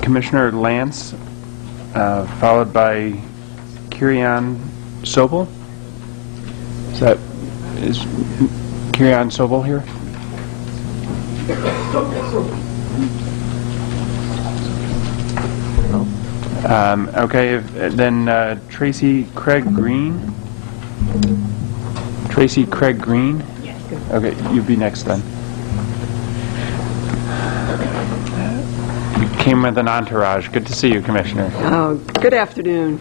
Commissioner Lance, followed by Kirian Sobel. Is Kirian Sobel here? Okay, then Tracy Craig Green. Tracy Craig Green? Yes. Okay, you'd be next then. You came with an entourage. Good to see you, Commissioner. Oh, good afternoon.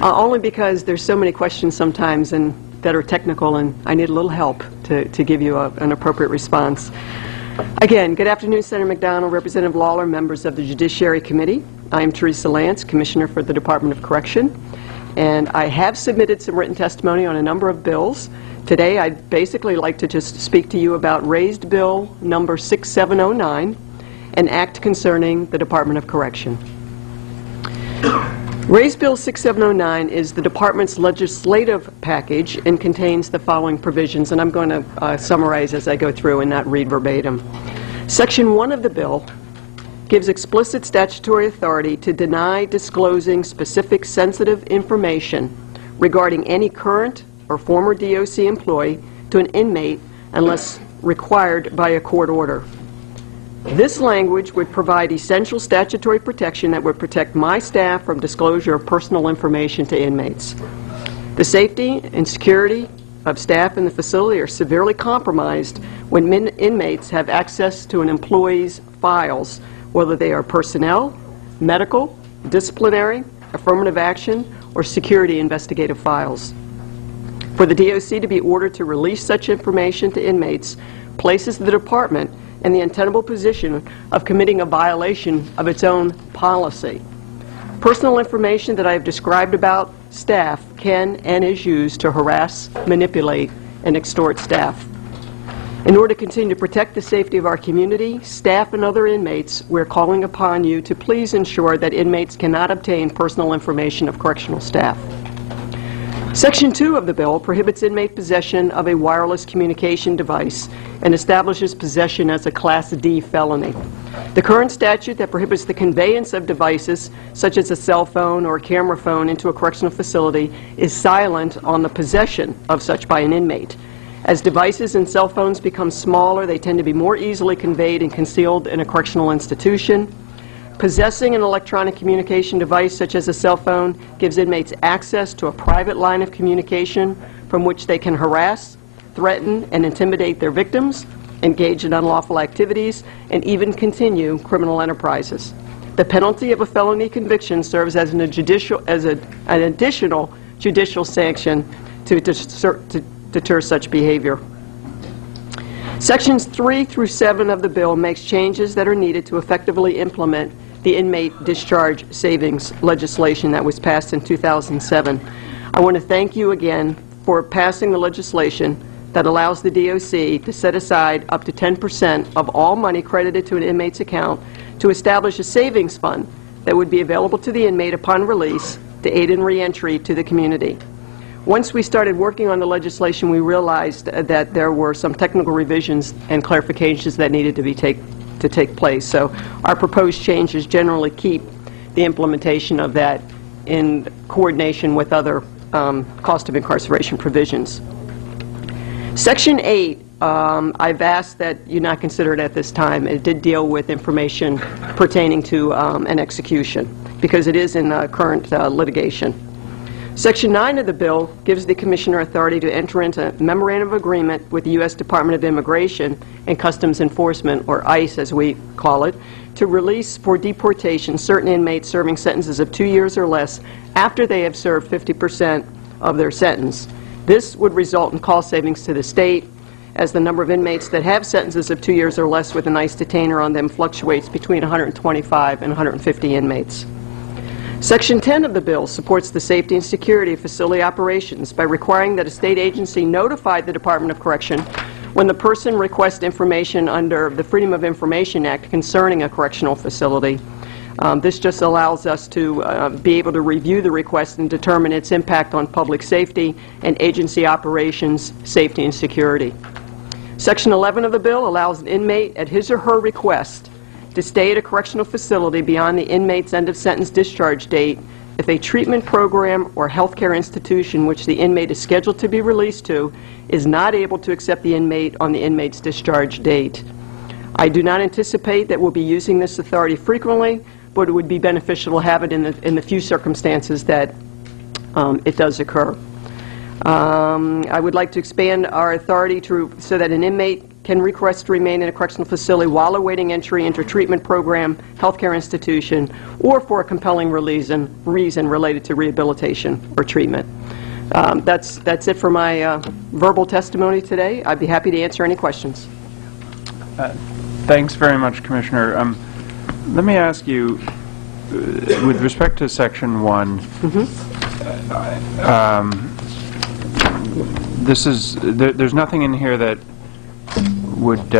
Only because there's so many questions sometimes and that are technical, and I need a little help to give you an appropriate response. Again, good afternoon, Senator McDonald, Representative Lawler, members of the Judiciary Committee. I am Teresa Lance, Commissioner for the Department of Correction, and I have submitted some written testimony on a number of bills. Today, I'd basically like to just speak to you about Raised Bill number 6709, an act concerning the Department of Correction. Raised Bill 6709 is the Department's legislative package and contains the following provisions, and I'm going to summarize as I go through and not read verbatim. Section 1 of the bill gives explicit statutory authority to deny disclosing specific sensitive information regarding any current or former DOC employee to an inmate unless required by a court order. This language would provide essential statutory protection that would protect my staff from disclosure of personal information to inmates. The safety and security of staff in the facility are severely compromised when inmates have access to an employee's files, whether they are personnel, medical, disciplinary, affirmative action, or security investigative files. For the DOC to be ordered to release such information to inmates places the Department in the untenable position of committing a violation of its own policy. Personal information that I have described about staff can and is used to harass, manipulate, and extort staff. In order to continue to protect the safety of our community, staff, and other inmates, we're calling upon you to please ensure that inmates cannot obtain personal information of correctional staff. Section 2 of the bill prohibits inmate possession of a wireless communication device and establishes possession as a Class D felony. The current statute that prohibits the conveyance of devices, such as a cell phone or a camera phone, into a correctional facility is silent on the possession of such by an inmate. As devices and cell phones become smaller, they tend to be more easily conveyed and concealed in a correctional institution. Possessing an electronic communication device such as a cell phone gives inmates access to a private line of communication from which they can harass, threaten, and intimidate their victims, engage in unlawful activities, and even continue criminal enterprises. The penalty of a felony conviction serves as an additional judicial sanction to deter such behavior. Sections 3 through 7 of the bill makes changes that are needed to effectively implement the inmate discharge savings legislation that was passed in 2007. I want to thank you again for passing the legislation that allows the DOC to set aside up to 10% of all money credited to an inmate's account to establish a savings fund that would be available to the inmate upon release to aid in reentry to the community. Once we started working on the legislation, we realized that there were some technical revisions and clarifications that needed to take place. So our proposed changes generally keep the implementation of that in coordination with other cost of incarceration provisions. Section 8, I've asked that you not consider it at this time. It did deal with information pertaining to an execution because it is in current litigation. Section 9 of the bill gives the Commissioner authority to enter into a memorandum of agreement with the U.S. Department of Immigration and Customs Enforcement, or ICE as we call it, to release for deportation certain inmates serving sentences of 2 years or less after they have served 50% of their sentence. This would result in cost savings to the state, as the number of inmates that have sentences of 2 years or less with an ICE detainer on them fluctuates between 125 and 150 inmates. Section 10 of the bill supports the safety and security of facility operations by requiring that a state agency notify the Department of Correction when the person requests information under the Freedom of Information Act concerning a correctional facility. This just allows us to be able to review the request and determine its impact on public safety and agency operations, safety, and security. Section 11 of the bill allows an inmate at his or her request to stay at a correctional facility beyond the inmate's end-of-sentence discharge date if a treatment program or healthcare institution which the inmate is scheduled to be released to is not able to accept the inmate on the inmate's discharge date. I do not anticipate that we'll be using this authority frequently, but it would be beneficial to have it in the few circumstances that it does occur. I would like to expand our authority so that an inmate can request to remain in a correctional facility while awaiting entry into a treatment program, healthcare institution, or for a compelling reason related to rehabilitation or treatment. That's it for my verbal testimony today. I'd be happy to answer any questions. Thanks very much, Commissioner. Let me ask you, with respect to Section 1, there's nothing in here that would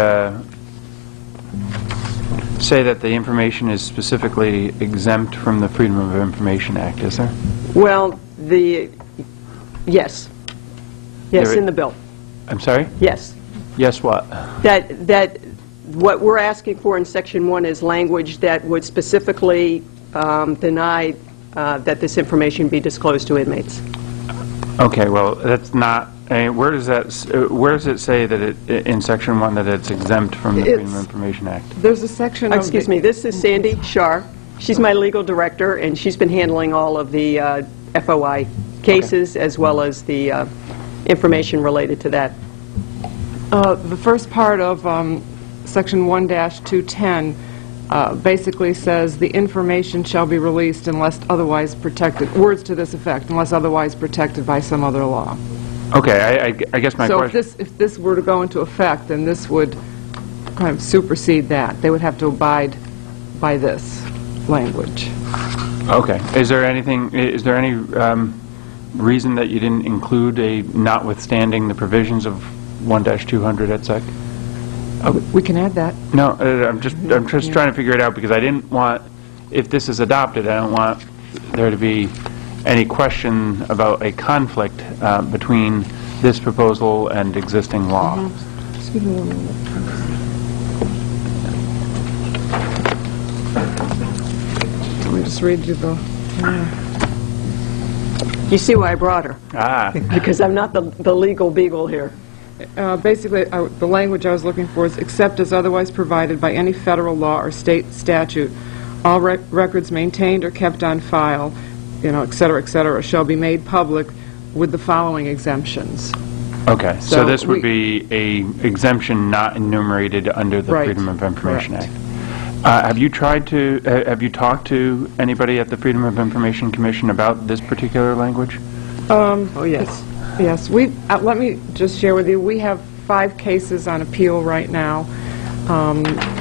say that the information is specifically exempt from the Freedom of Information Act, is there? Well, yes. Yes, in the bill. I'm sorry? Yes. Yes, what? That what we're asking for in Section 1 is language that would specifically deny that this information be disclosed to inmates. Okay, well, that's not. Where does it say that in Section 1 that it's exempt from the Freedom of Information Act? There's a section of... Excuse me, this is Sandy Shar. She's my legal director, and she's been handling all of the FOI cases as well as the information related to that. The first part of Section 1-210 basically says the information shall be released unless otherwise protected, words to this effect, unless otherwise protected by some other law. Okay, I guess my question... So if this were to go into effect, then this would kind of supersede that. They would have to abide by this language. Okay. Is there any reason that you didn't include a notwithstanding the provisions of 1-200 et sec? We can add that. No, I'm just trying to figure it out because I didn't want, if this is adopted, I don't want there to be any question about a conflict between this proposal and existing law. Excuse me one minute. Let me just read you the... You see why I brought her? Ah. Because I'm not the legal beagle here. Basically, the language I was looking for is, except as otherwise provided by any federal law or state statute, all records maintained or kept on file, et cetera, shall be made public with the following exemptions. Okay, so this would be a exemption not enumerated under the Freedom of Information Act. Have you talked to anybody at the Freedom of Information Commission about this particular language? Oh, yes. Yes, let me just share with you, we have 5 cases on appeal right now,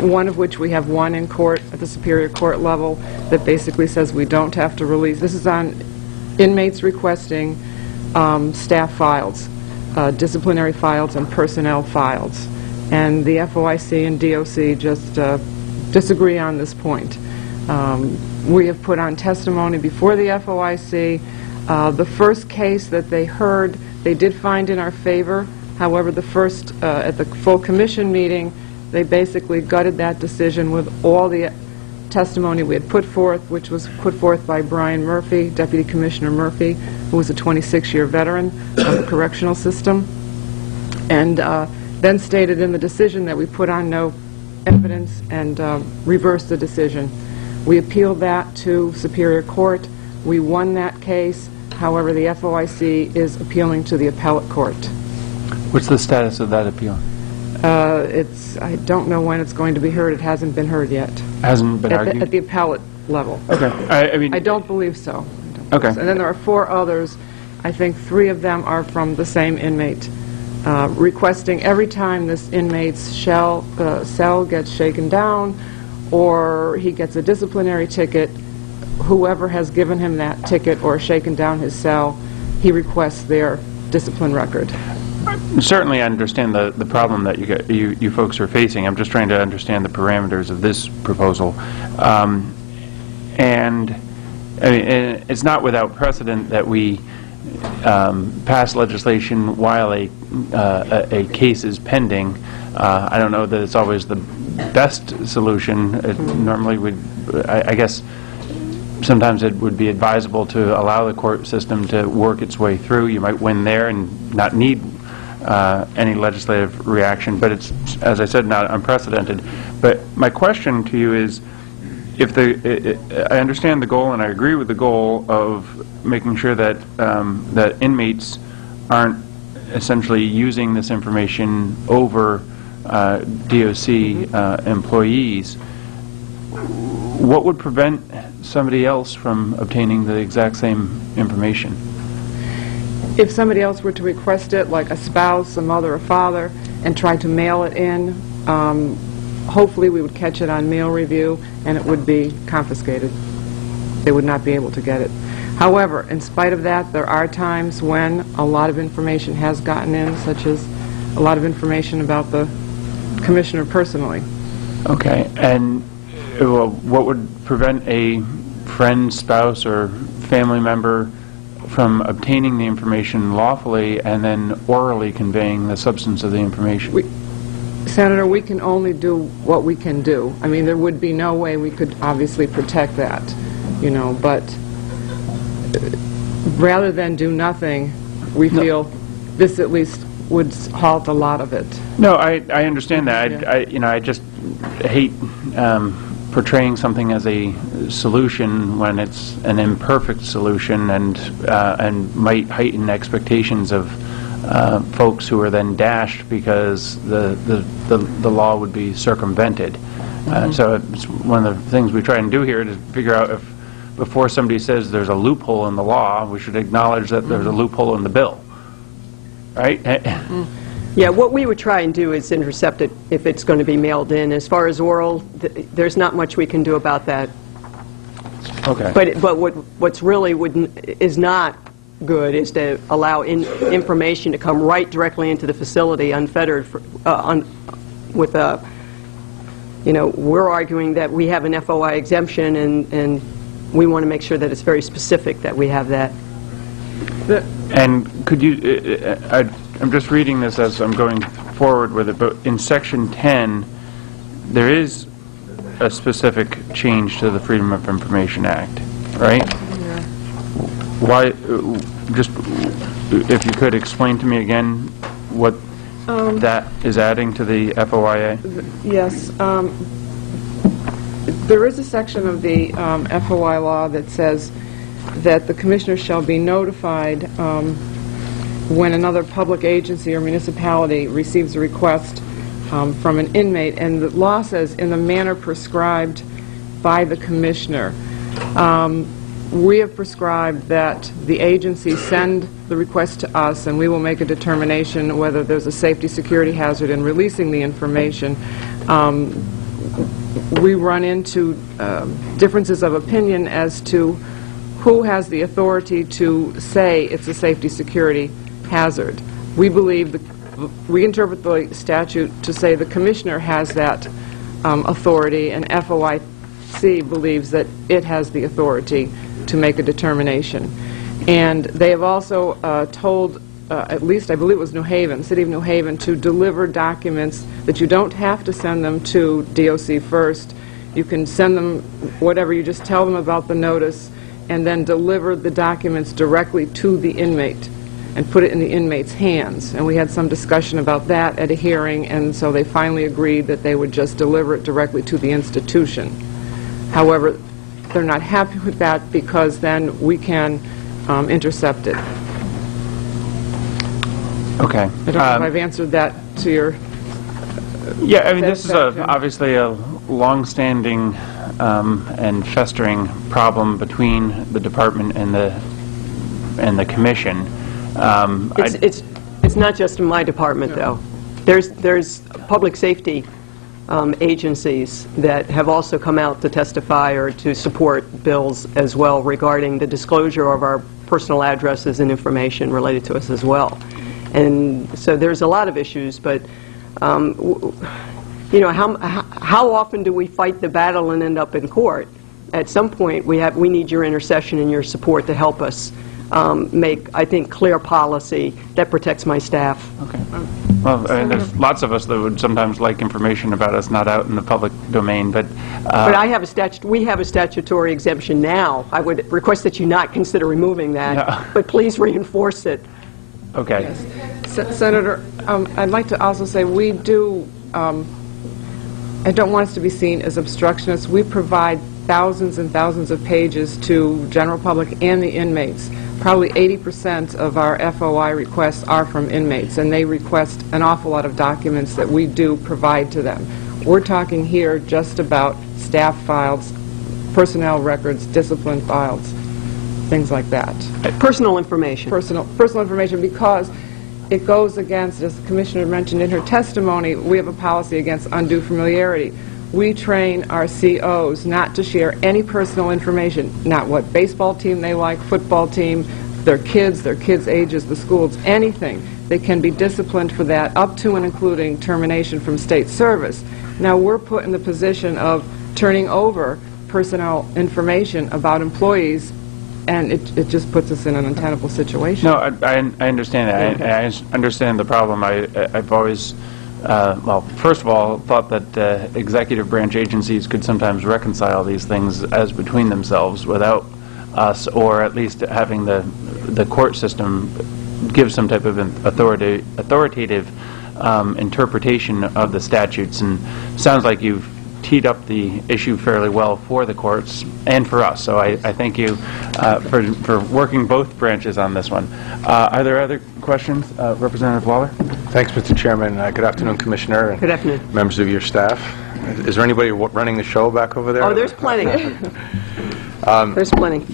one of which we have won in court at the Superior Court level that basically says we don't have to release. This is on inmates requesting staff files, disciplinary files and personnel files. And the FOIC and DOC just disagree on this point. We have put on testimony before the FOIC. The first case that they heard, they did find in our favor. However, the first, at the full commission meeting, they basically gutted that decision with all the testimony we had put forth, which was put forth by Brian Murphy, Deputy Commissioner Murphy, who was a 26-year veteran of the correctional system, and then stated in the decision that we put on no evidence and reversed the decision. We appealed that to Superior Court. We won that case. However, the FOIC is appealing to the appellate court. What's the status of that appeal? I don't know when it's going to be heard. It hasn't been heard yet. Hasn't been argued? At the appellate level. Okay. I don't believe so. Okay. And then there are 4 others. I think 3 of them are from the same inmate, requesting every time this inmate's cell gets shaken down or he gets a disciplinary ticket, whoever has given him that ticket or shaken down his cell, he requests their discipline record. Certainly I understand the problem that you folks are facing. I'm just trying to understand the parameters of this proposal. And I mean, it's not without precedent that we pass legislation while a case is pending I don't know that it's always the best solution. It normally would, I guess, sometimes it would be advisable to allow the court system to work its way through. You might win there and not need any legislative reaction, but it's, as I said, not unprecedented. But my question to you is, if I understand the goal, and I agree with the goal of making sure that that inmates aren't essentially using this information over DOC employees, what would prevent somebody else from obtaining the exact same information? If somebody else were to request it, like a spouse, a mother, a father, and try to mail it in, hopefully we would catch it on mail review and it would be confiscated. They would not be able to get it. However, in spite of that, there are times when a lot of information has gotten in, such as a lot of information about the commissioner personally. Okay, and what would prevent a friend, spouse, or family member from obtaining the information lawfully and then orally conveying the substance of the information? Senator, we can only do what we can do. I mean, there would be no way we could obviously protect that, you know, but rather than do nothing, we feel this at least would halt a lot of it. No, I understand that. Yeah. I just hate portraying something as a solution when it's an imperfect solution and might heighten expectations of folks who are then dashed because the law would be circumvented. So it's one of the things we try and do here to figure out if before somebody says there's a loophole in the law, we should acknowledge that there's a loophole in the bill. Right? Yeah, what we would try and do is intercept it if it's going to be mailed in. As far as oral, there's not much we can do about that. Okay. But what's really is not good is to allow information to come right directly into the facility unfettered with a, you know, we're arguing that we have an FOI exemption and we want to make sure that it's very specific that we have that. And could you, I'm just reading this as I'm going forward with it, but in Section 10, there is a specific change to the Freedom of Information Act, right? Yeah. Why, just if you could explain to me again what that is adding to the FOIA? Yes. There is a section of the FOI law that says that the commissioner shall be notified when another public agency or municipality receives a request from an inmate, and the law says in the manner prescribed by the commissioner. We have prescribed that the agency send the request to us and we will make a determination whether there's a safety security hazard in releasing the information. We run into differences of opinion as to who has the authority to say it's a safety security hazard. We believe, we interpret the statute to say the commissioner has that authority, and FOIC believes that it has the authority to make a determination. And they have also told, at least I believe it was New Haven, the City of New Haven, to deliver documents that you don't have to send them to DOC first. You can send them whatever, you just tell them about the notice and then deliver the documents directly to the inmate and put it in the inmate's hands. And we had some discussion about that at a hearing, and so they finally agreed that they would just deliver it directly to the institution. However, they're not happy with that because then we can intercept it. Okay. I don't know if I've answered that to your... Yeah, I mean, this is obviously a long-standing and festering problem between the department and the commission. It's not just in my department, though. There's public safety agencies that have also come out to testify or to support bills as well regarding the disclosure of our personal addresses and information related to us as well. And so there's a lot of issues, but you know, how often do we fight the battle and end up in court? At some point, we need your intercession and your support to help us make, I think, clear policy that protects my staff. Okay. Well, I mean, there's lots of us that would sometimes like information about us not out in the public domain, but... I have we have a statutory exemption now. I would request that you not consider removing that, yeah. but please reinforce it. Okay. Yes. Senator, I'd like to also say we do, I don't want us to be seen as obstructionists. We provide thousands and thousands of pages to general public and the inmates. Probably 80% of our FOI requests are from inmates, and they request an awful lot of documents that we do provide to them. We're talking here just about staff files, personnel records, discipline files, things like that. Personal information. Personal information, because it goes against, as the Commissioner mentioned in her testimony, we have a policy against undue familiarity. We train our COs not to share any personal information, not what baseball team they like, football team, their kids' ages, the schools, anything. They can be disciplined for that, up to and including termination from state service. Now we're put in the position of turning over personnel information about employees, and it just puts us in an untenable situation. No, I understand that. Okay. I understand the problem. I've always... well, first of all, thought that executive branch agencies could sometimes reconcile these things as between themselves without us, or at least having the court system give some type of authoritative interpretation of the statutes. And sounds like you've teed up the issue fairly well for the courts and for us. So I thank you for working both branches on this one. Are there other questions? Representative Waller? Thanks, Mr. Chairman. Good afternoon, Commissioner. And good afternoon. Members of your staff. Is there anybody running the show back over there? Oh, there's plenty. There's plenty.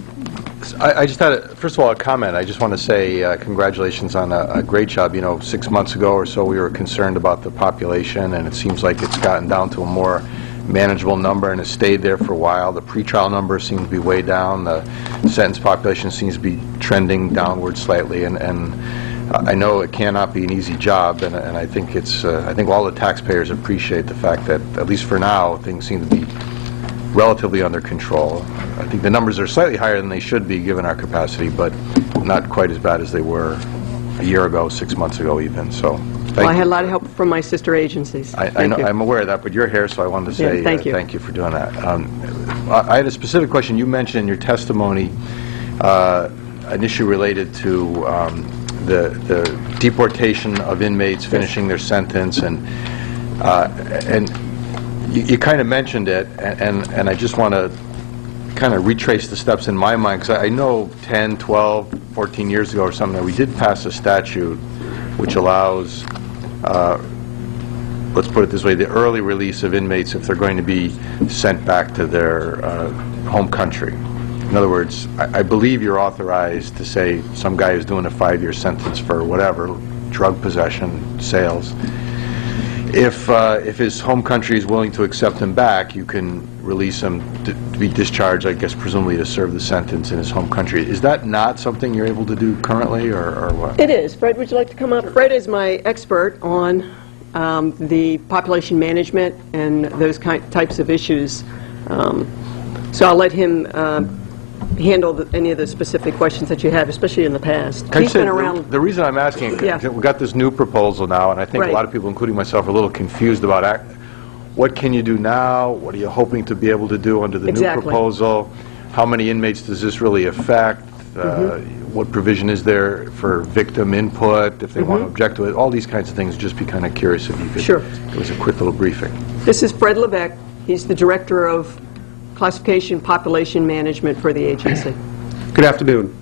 I just had, first of all, a comment. I just want to say congratulations on a great job. You know, 6 months ago or so, we were concerned about the population, and it seems like it's gotten down to a more manageable number and has stayed there for a while. The pretrial number seems to be way down. The sentence population seems to be trending downward slightly, and I know it cannot be an easy job, and I think it's I think all the taxpayers appreciate the fact that, at least for now, things seem to be relatively under control. I think the numbers are slightly higher than they should be given our capacity, but not quite as bad as they were a year ago, 6 months ago even. So well, I had a lot of help from my sister agencies. I know, I'm aware of that, but you're here, so I wanted to say thank you for doing that. I had a specific question. You mentioned in your testimony an issue related to the deportation of inmates finishing their sentence, and you kind of mentioned it, and I just want to kind of retrace the steps in my mind, because I know 10, 12, 14 years ago or something that we did pass a statute which allows, let's put it this way, the early release of inmates if they're going to be sent back to their home country. In other words, I believe you're authorized to say some guy is doing a 5-year sentence for whatever, drug possession, sales. If his home country is willing to accept him back, you can release him to be discharged, I guess, presumably to serve the sentence in his home country. Is that not something you're able to do currently, or what? It is. Fred, would you like to come up? Fred is my expert on the population management and those types of issues. So I'll let him handle any of the specific questions that you have, especially in the past. He's been around. The reason I'm asking, yeah. We've got this new proposal now, and I think a lot of people, including myself, are a little confused about what can you do now, what are you hoping to be able to do under the new proposal, how many inmates does this really affect, what provision is there for victim input, if they want to object to it, all these kinds of things. Just be kind of curious if you could give us a quick little briefing. This is Fred Levesque. He's the Director of Classification Population Management for the agency. Good afternoon.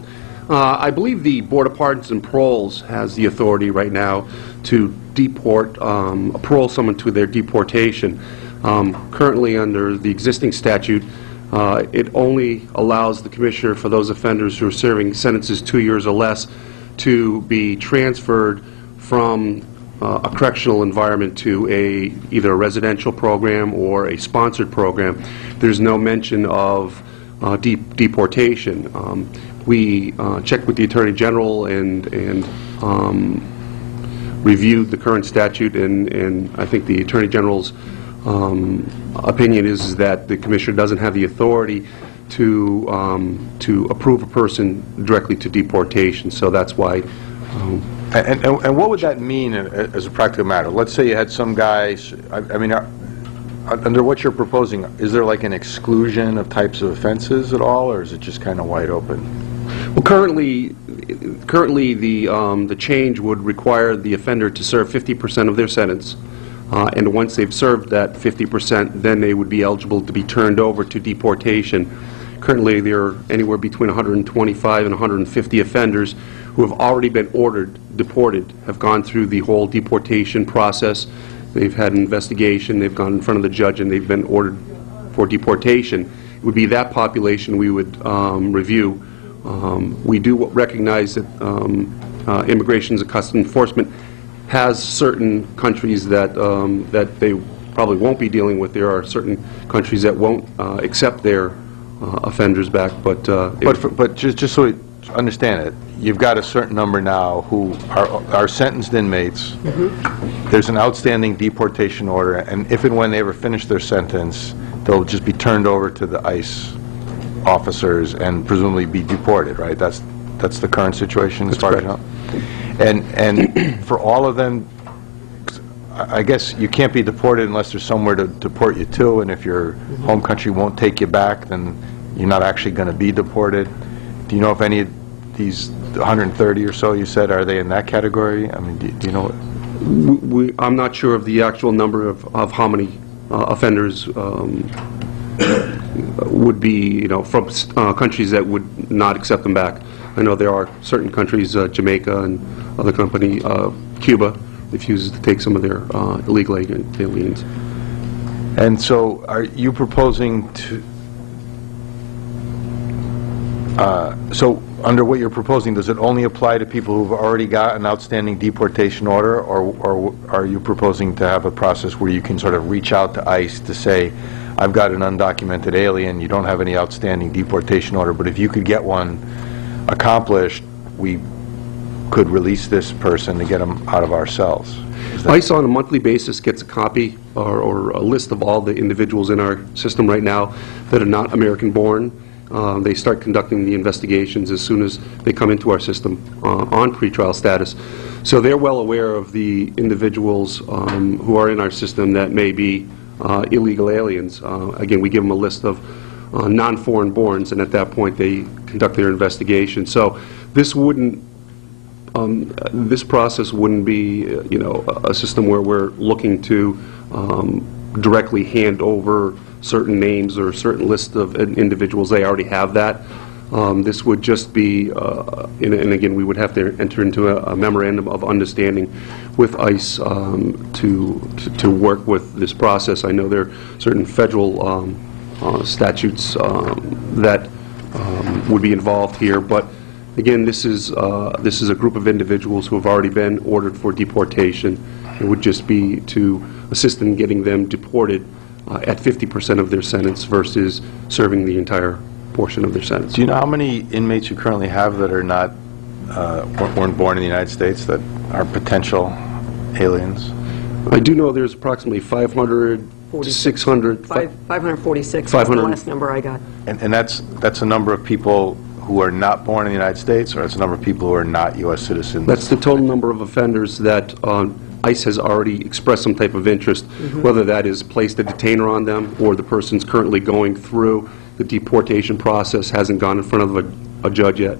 I believe the Board of Pardons and Paroles has the authority right now to deport, parole someone to their deportation. Currently, under the existing statute, it only allows the Commissioner for those offenders who are serving sentences 2 years or less to be transferred from a correctional environment to either a residential program or a sponsored program. There's no mention of deportation. We checked with the Attorney General and reviewed the current statute, and I think the Attorney General's opinion is that the Commissioner doesn't have the authority to approve a person directly to deportation. So that's why. And what would that mean as a practical matter? Let's say you had some guys, I mean, under what you're proposing, is there like an exclusion of types of offenses at all, or is it just kind of wide open? Well, currently the change would require the offender to serve 50% of their sentence, and once they've served that 50%, then they would be eligible to be turned over to deportation. Currently, there are anywhere between 125 and 150 offenders who have already been deported, have gone through the whole deportation process. They've had an investigation, they've gone in front of the judge, and they've been ordered for deportation. It would be that population we would review. We do recognize that Immigration and Customs Enforcement has certain countries that that they probably won't be dealing with. There are certain countries that won't accept their offenders back, but just so we understand it, you've got a certain number now who are sentenced inmates. Mm-hmm. There's an outstanding deportation order, and if and when they ever finish their sentence, they'll just be turned over to the ICE officers and presumably be deported, right? That's the current situation as far as I know. And for all of them, I guess you can't be deported unless there's somewhere to deport you to, and if your home country won't take you back, then you're not actually going to be deported. Do you know if any of these 130 or so you said, are they in that category? I mean, do you know? I'm not sure of the actual number of how many offenders would be, from countries that would not accept them back. I know there are certain countries, Jamaica and other company, Cuba, refuses to take some of their illegal aliens. And so are you proposing to, so under what you're proposing, does it only apply to people who've already got an outstanding deportation order, or are you proposing to have a process where you can sort of reach out to ICE to say, I've got an undocumented alien, you don't have any outstanding deportation order, but if you could get one accomplished, we could release this person to get them out of our cells? ICE on a monthly basis gets a copy or a list of all the individuals in our system right now that are not American born. They start conducting the investigations as soon as they come into our system on pretrial status. So they're well aware of the individuals who are in our system that may be illegal aliens. Again, we give them a list of non-foreign borns, and at that point they conduct their investigation. So this wouldn't, this process wouldn't be, a system where we're looking to directly hand over certain names or certain list of individuals. They already have that. This would just be, and again, we would have to enter into a memorandum of understanding with ICE to work with this process. I know there are certain federal statutes that would be involved here, but again, this is a group of individuals who have already been ordered for deportation. It would just be to assist in getting them deported at 50% of their sentence versus serving the entire portion of their sentence. Do you know how many inmates you currently have that are not weren't born in the United States that are potential aliens? I do know there's approximately 500 to 600. 546 was the last number I got. And that's a number of people who are not born in the United States, or it's a number of people who are not U.S. citizens? That's the total number of offenders that ICE has already expressed some type of interest, whether that is placed a detainer on them or the person's currently going through the deportation process, hasn't gone in front of a judge yet,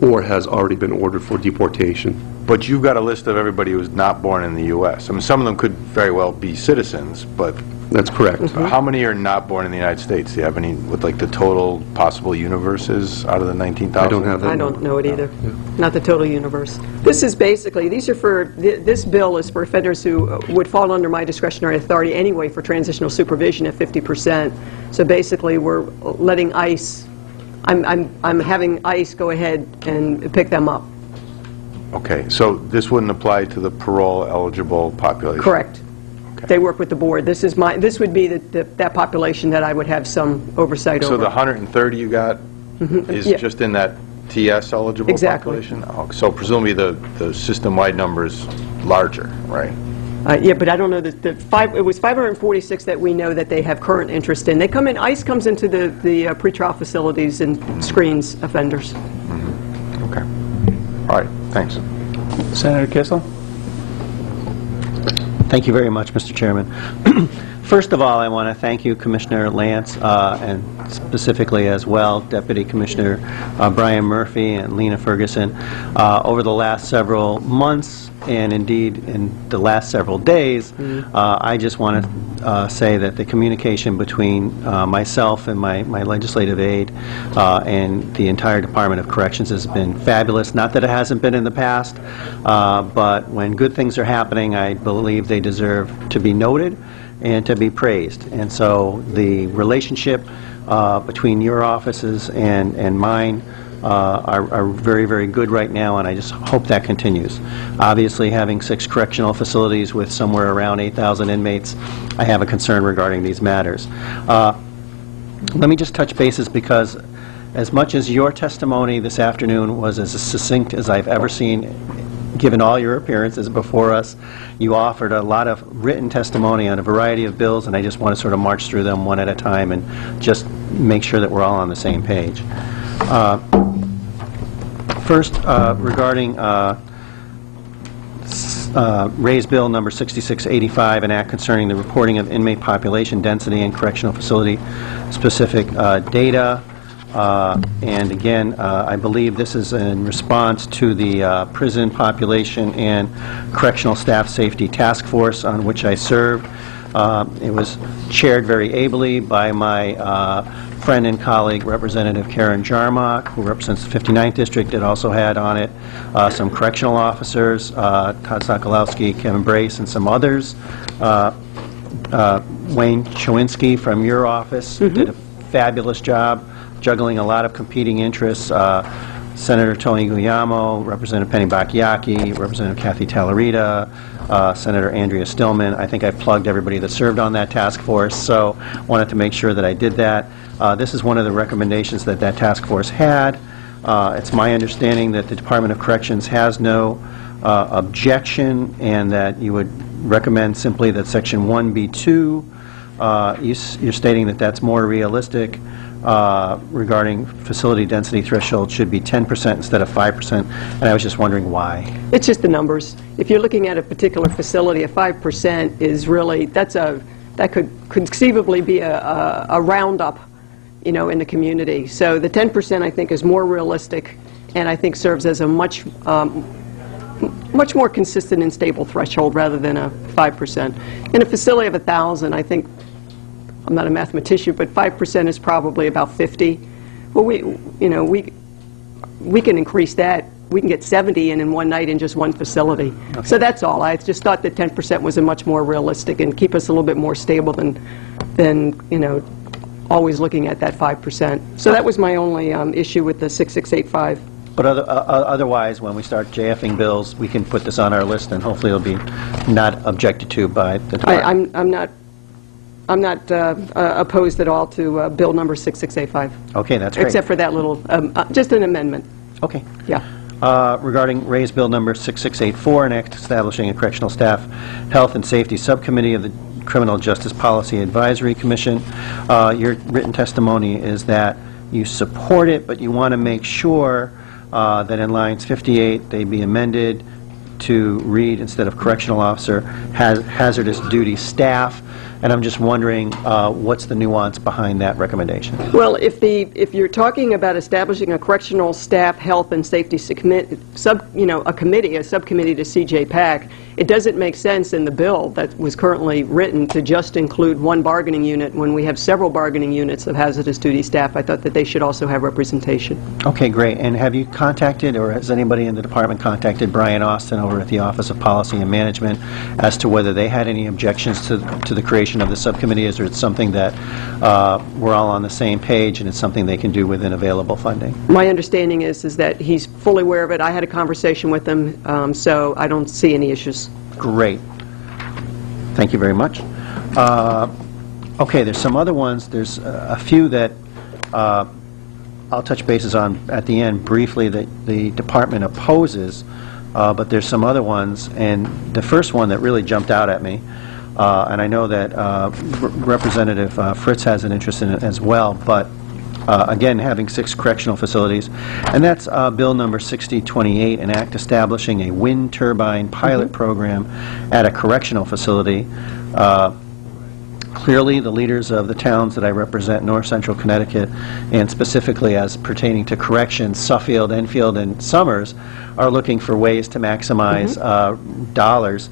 or has already been ordered for deportation. But you've got a list of everybody who's not born in the U.S. I mean, some of them could very well be citizens, but... That's correct. How many are not born in the United States? Do you have any, with like the total possible universes out of the 19,000? I don't have that. I don't know it either. No. Not the total universe. This is basically, these are for, this bill is for offenders who would fall under my discretionary authority anyway for transitional supervision at 50%. So basically, we're letting ICE, I'm having ICE go ahead and pick them up. Okay, so this wouldn't apply to the parole-eligible population? Correct. They work with the board. This would be that population that I would have some oversight over. So the 130 you got is just in that TS eligible population? Oh, so presumably the system-wide number is larger, right? Yeah, but I don't know that it was 546 that we know that they have current interest in. They come in, ICE comes into the pretrial facilities and screens offenders. Okay. All right, thanks. Senator Kissel? Thank you very much, Mr. Chairman. First of all, I want to thank you, Commissioner Lance, and specifically as well, Deputy Commissioner Brian Murphy and Lena Ferguson. Over the last several months, and indeed in the last several days, I just want to say that the communication between myself and my legislative aide and the entire Department of Corrections has been fabulous. Not that it hasn't been in the past, but when good things are happening, I believe they deserve to be noted and to be praised. And so the relationship between your offices and mine are very, very good right now, and I just hope that continues. Obviously, having 6 correctional facilities with somewhere around 8,000 inmates, I have a concern regarding these matters. Let me just touch bases, because as much as your testimony this afternoon was as succinct as I've ever seen, given all your appearances before us, you offered a lot of written testimony on a variety of bills, and I just want to sort of march through them one at a time and just make sure that we're all on the same page. First, regarding raised bill number 6685, an act concerning the reporting of inmate population density and correctional facility specific data. And again, I believe this is in response to the prison population and correctional staff safety task force on which I served. It was chaired very ably by my friend and colleague, Representative Karen Jarmock, who represents the 59th District. It also had on it some correctional officers, Todd Sokolowski, Kevin Brace, and some others. Wayne Chowinski from your office did a fabulous job juggling a lot of competing interests. Senator Tony Guglielmo, Representative Penny Bacchiacchi, Representative Kathy Tallarita, Senator Andrea Stillman. I think I plugged everybody that served on that task force, so wanted to make sure that I did that. This is one of the recommendations that that task force had. It's my understanding that the Department of Corrections has no objection, and that you would recommend simply that Section 1B2, you're stating that that's more realistic. Regarding facility density threshold should be 10% instead of 5%, and I was just wondering why. It's just the numbers. If you're looking at a particular facility, a 5% is really, that could conceivably be a roundup, you know, in the community. So the 10% I think is more realistic, and I think serves as a much more consistent and stable threshold rather than a 5%. In a facility of 1,000, I think, I'm not a mathematician, but 5% is probably about 50. Well, we can increase that. We can get 70 in one night in just one facility. Okay. So that's all. I just thought that 10% was a much more realistic and keep us a little bit more stable than you know, always looking at that 5%. So that was my only issue with the 6685. But otherwise, when we start JFing bills, we can put this on our list, and hopefully it'll be not objected to by the department. I'm not opposed at all to bill number 6685. Okay, that's great. Except for that little, just an amendment. Okay. Yeah. Regarding raised bill number 6684, an act establishing a correctional staff health and safety subcommittee of the Criminal Justice Policy Advisory Commission. Your written testimony is that you support it, but you want to make sure that in lines 58 they be amended to read, instead of correctional officer, hazardous duty staff. And I'm just wondering what's the nuance behind that recommendation? Well, if you're talking about establishing a correctional staff health and safety a subcommittee to Jcph, it doesn't make sense in the bill that was currently written to just include one bargaining unit when we have several bargaining units of hazardous duty staff. I thought that they should also have representation. Okay, great. And have you contacted, or has anybody in the department contacted Brian Austin over at the Office of Policy and Management as to whether they had any objections to the creation of the subcommittee? Is it something that we're all on the same page and it's something they can do within available funding? My understanding is that he's fully aware of it. I had a conversation with him, so I don't see any issues. Great. Thank you very much. Okay, there's some other ones. There's a few that I'll touch bases on at the end briefly that the department opposes. but there's some other ones, and the first one that really jumped out at me, and I know that Representative Fritz has an interest in it as well, but again, having 6 correctional facilities, and that's Bill number 6028, an act establishing a wind turbine pilot program at a correctional facility. Clearly, the leaders of the towns that I represent, North Central Connecticut, and specifically as pertaining to corrections, Suffield, Enfield, and Somers, are looking for ways to maximize dollars.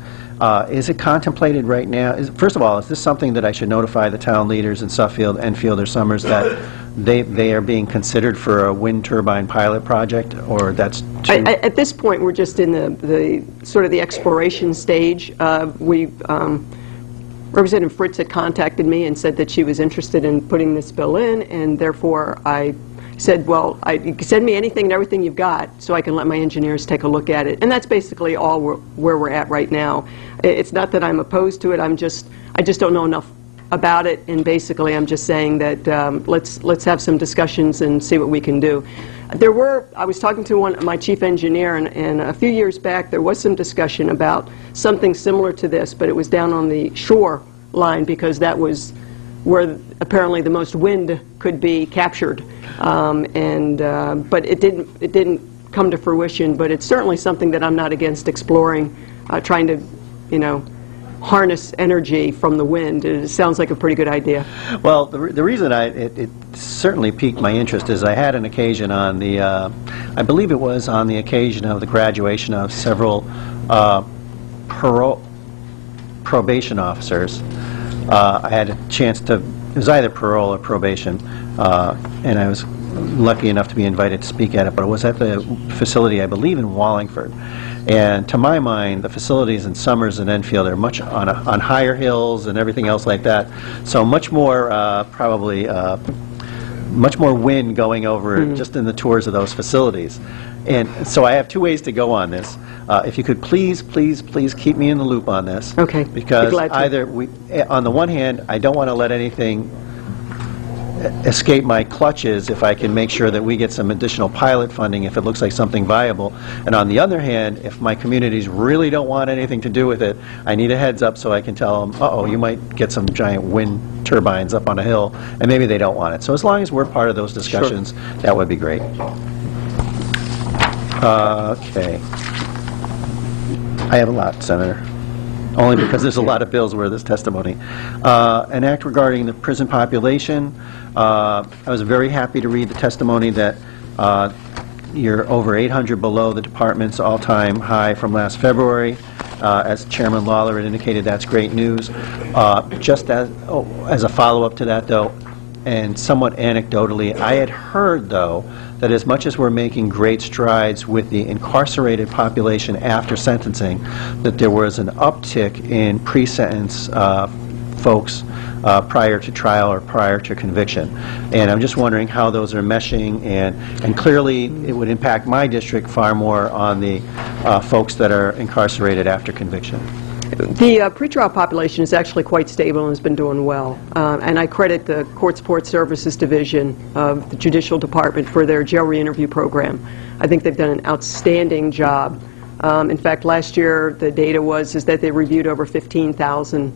Is it contemplated right now? First of all, is this something that I should notify the town leaders in Suffield, Enfield, or Somers that they are being considered for a wind turbine pilot project, or that's too... At this point, we're just in the sort of the exploration stage. Representative Fritz had contacted me and said that she was interested in putting this bill in, and therefore I said, well, send me anything and everything you've got so I can let my engineers take a look at it. And that's basically all where we're at right now. It's not that I'm opposed to it. I just don't know enough about it, and basically I'm just saying that let's have some discussions and see what we can do. I was talking to my chief engineer, and a few years back there was some discussion about something similar to this, but it was down on the shore line because that was where apparently the most wind could be captured. But it didn't come to fruition, but it's certainly something that I'm not against exploring, trying to, harness energy from the wind. It sounds like a pretty good idea. Well, the reason it certainly piqued my interest is I had an occasion on the, I believe it was on the occasion of the graduation of several probation officers. I had a chance to, it was either parole or probation, and I was lucky enough to be invited to speak at it, but it was at the facility, I believe, in Wallingford. And to my mind, the facilities in Somers and Enfield are much on higher hills and everything else like that. So much more, probably, much more wind going over just in the tours of those facilities. And so I have 2 ways to go on this. If you could please keep me in the loop on this. Okay. Because either on the one hand, I don't want to let anything escape my clutches if I can make sure that we get some additional pilot funding if it looks like something viable. And on the other hand, if my communities really don't want anything to do with it, I need a heads up so I can tell them, uh-oh, you might get some giant wind turbines up on a hill, and maybe they don't want it. So as long as we're part of those discussions, that would be great. Okay. I have a lot, Senator. Only because there's a lot of bills where there's testimony. An act regarding the prison population. I was very happy to read the testimony that you're over 800 below the department's all-time high from last February. As Chairman Lawler had indicated, that's great news. Just as a follow-up to that, though, and somewhat anecdotally, I had heard, though, that as much as we're making great strides with the incarcerated population after sentencing, that there was an uptick in pre-sentence folks prior to trial or prior to conviction. And I'm just wondering how those are meshing, and clearly it would impact my district far more on the folks that are incarcerated after conviction. The pretrial population is actually quite stable and has been doing well. And I credit the Court Support Services Division of the Judicial Department for their jail re-interview program. I think they've done an outstanding job. In fact, last year the data was that they reviewed over 15,000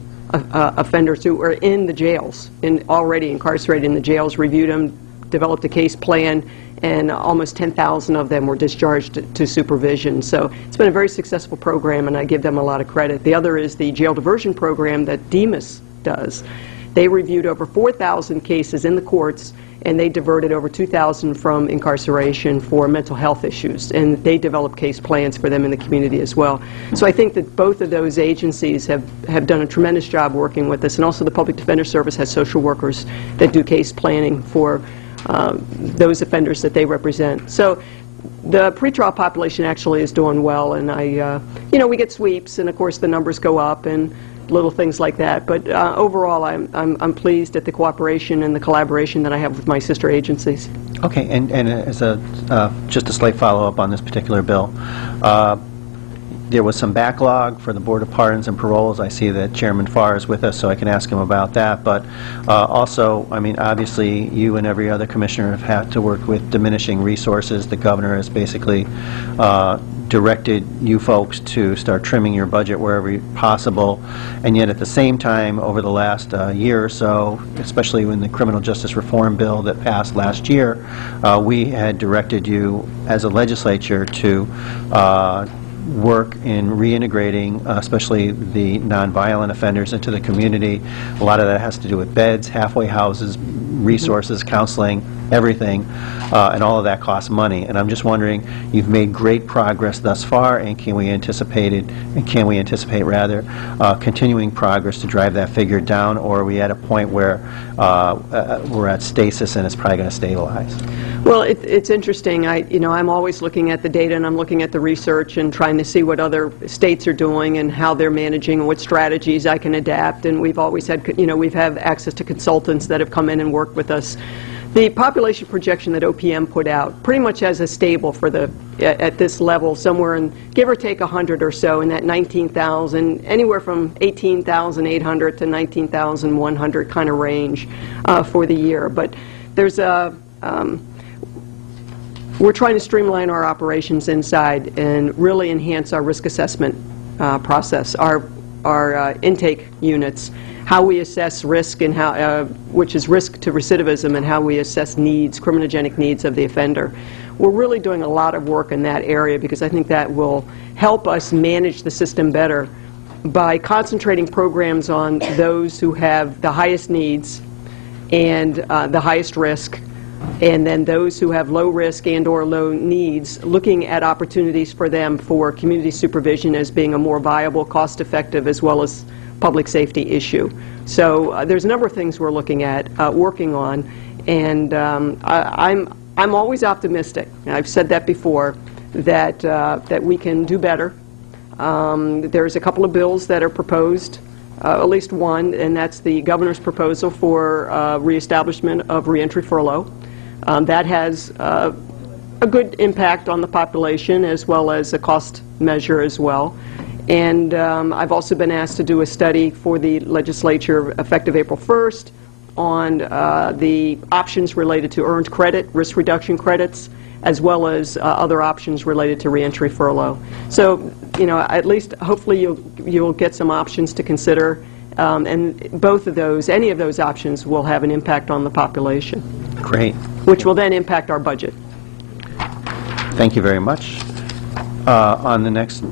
offenders who were in the jails, already incarcerated in the jails, reviewed them, developed a case plan, and almost 10,000 of them were discharged to supervision. So it's been a very successful program, and I give them a lot of credit. The other is the jail diversion program that DEMAS does. They reviewed over 4,000 cases in the courts, and they diverted over 2,000 from incarceration for mental health issues, and they develop case plans for them in the community as well. So I think that both of those agencies have done a tremendous job working with us, and also the Public Defender Service has social workers that do case planning for those offenders that they represent. So the pretrial population actually is doing well, and we get sweeps, and of course the numbers go up and little things like that. But overall, I'm pleased at the cooperation and the collaboration that I have with my sister agencies. Okay, and as just a slight follow-up on this particular bill, there was some backlog for the Board of Pardons and Paroles. I see that Chairman Farr is with us, so I can ask him about that. But also, I mean, obviously, you and every other commissioner have had to work with diminishing resources. The governor has basically directed you folks to start trimming your budget wherever possible, and yet at the same time, over the last year or so, especially in the criminal justice reform bill that passed last year, we had directed you as a legislature to work in reintegrating, especially the nonviolent offenders, into the community. A lot of that has to do with beds, halfway houses, resources, counseling, everything, and all of that costs money. And I'm just wondering, you've made great progress thus far, and can we anticipate rather continuing progress to drive that figure down, or are we at a point where we're at stasis and it's probably going to stabilize? Well, it's interesting. I'm always looking at the data, and I'm looking at the research and trying to see what other states are doing and how they're managing and what strategies I can adapt. And we've always had, we've had access to consultants that have come in and worked with us. The population projection that OPM put out pretty much has a stable for at this level, somewhere in, give or take 100 or so, in that 19,000, anywhere from 18,800 to 19,100 kind of range for the year. But there's a we're trying to streamline our operations inside and really enhance our risk assessment process, our intake units, how we assess risk and how, which is risk to recidivism, and how we assess needs, criminogenic needs of the offender. We're really doing a lot of work in that area because I think that will help us manage the system better by concentrating programs on those who have the highest needs and the highest risk, and then those who have low risk and or low needs, looking at opportunities for them for community supervision as being a more viable, cost-effective, as well as public safety issue. So there's a number of things we're looking at, working on, and I'm always optimistic. I've said that before, that we can do better. There's a couple of bills that are proposed, at least one, and that's the governor's proposal for reestablishment of reentry furlough. That has a good impact on the population as well as a cost measure as well. And I've also been asked to do a study for the legislature effective April 1st on the options related to earned credit, risk reduction credits, as well as other options related to reentry furlough. So, at least hopefully you'll get some options to consider, and both of those, any of those options will have an impact on the population. Great. Which will then impact our budget. Thank you very much. On the next.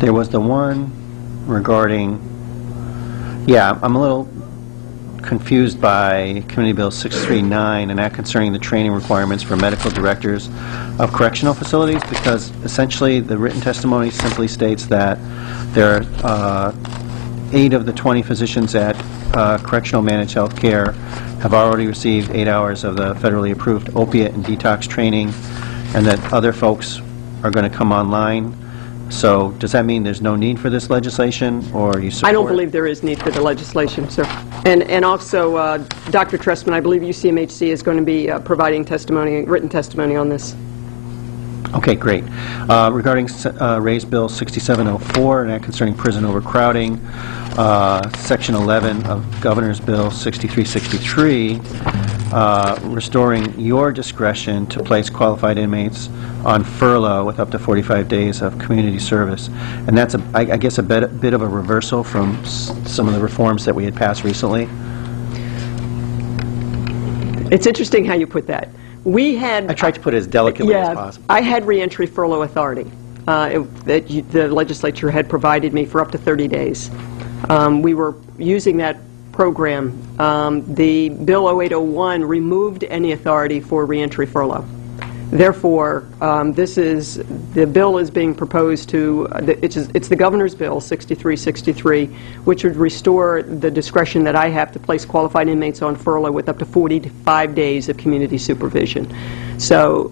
There was the one regarding, I'm a little confused by Committee Bill 639 and that concerning the training requirements for medical directors of correctional facilities, because essentially the written testimony simply states that there are 8 of the 20 physicians at Correctional Managed Health Care have already received 8 hours of the federally approved opiate and detox training, and that other folks are going to come online. So does that mean there's no need for this legislation, or you support? I don't believe there is need for the legislation, sir. And also, Dr. Trestman, I believe UCMHC is going to be providing testimony, written testimony on this. Okay, great. Regarding raised Bill 6704, and that concerning prison overcrowding, Section 11 of Governor's Bill 6363, restoring your discretion to place qualified inmates on furlough with up to 45 days of community service. And that's, I guess, a bit of a reversal from some of the reforms that we had passed recently. It's interesting how you put that. I tried to put it as delicately as possible. I had reentry furlough authority that the legislature had provided me for up to 30 days. We were using that program. The Bill 0801 removed any authority for reentry furlough. Therefore, the bill is being proposed to, it's the governor's bill, 6363, which would restore the discretion that I have to place qualified inmates on furlough with up to 45 days of community supervision. So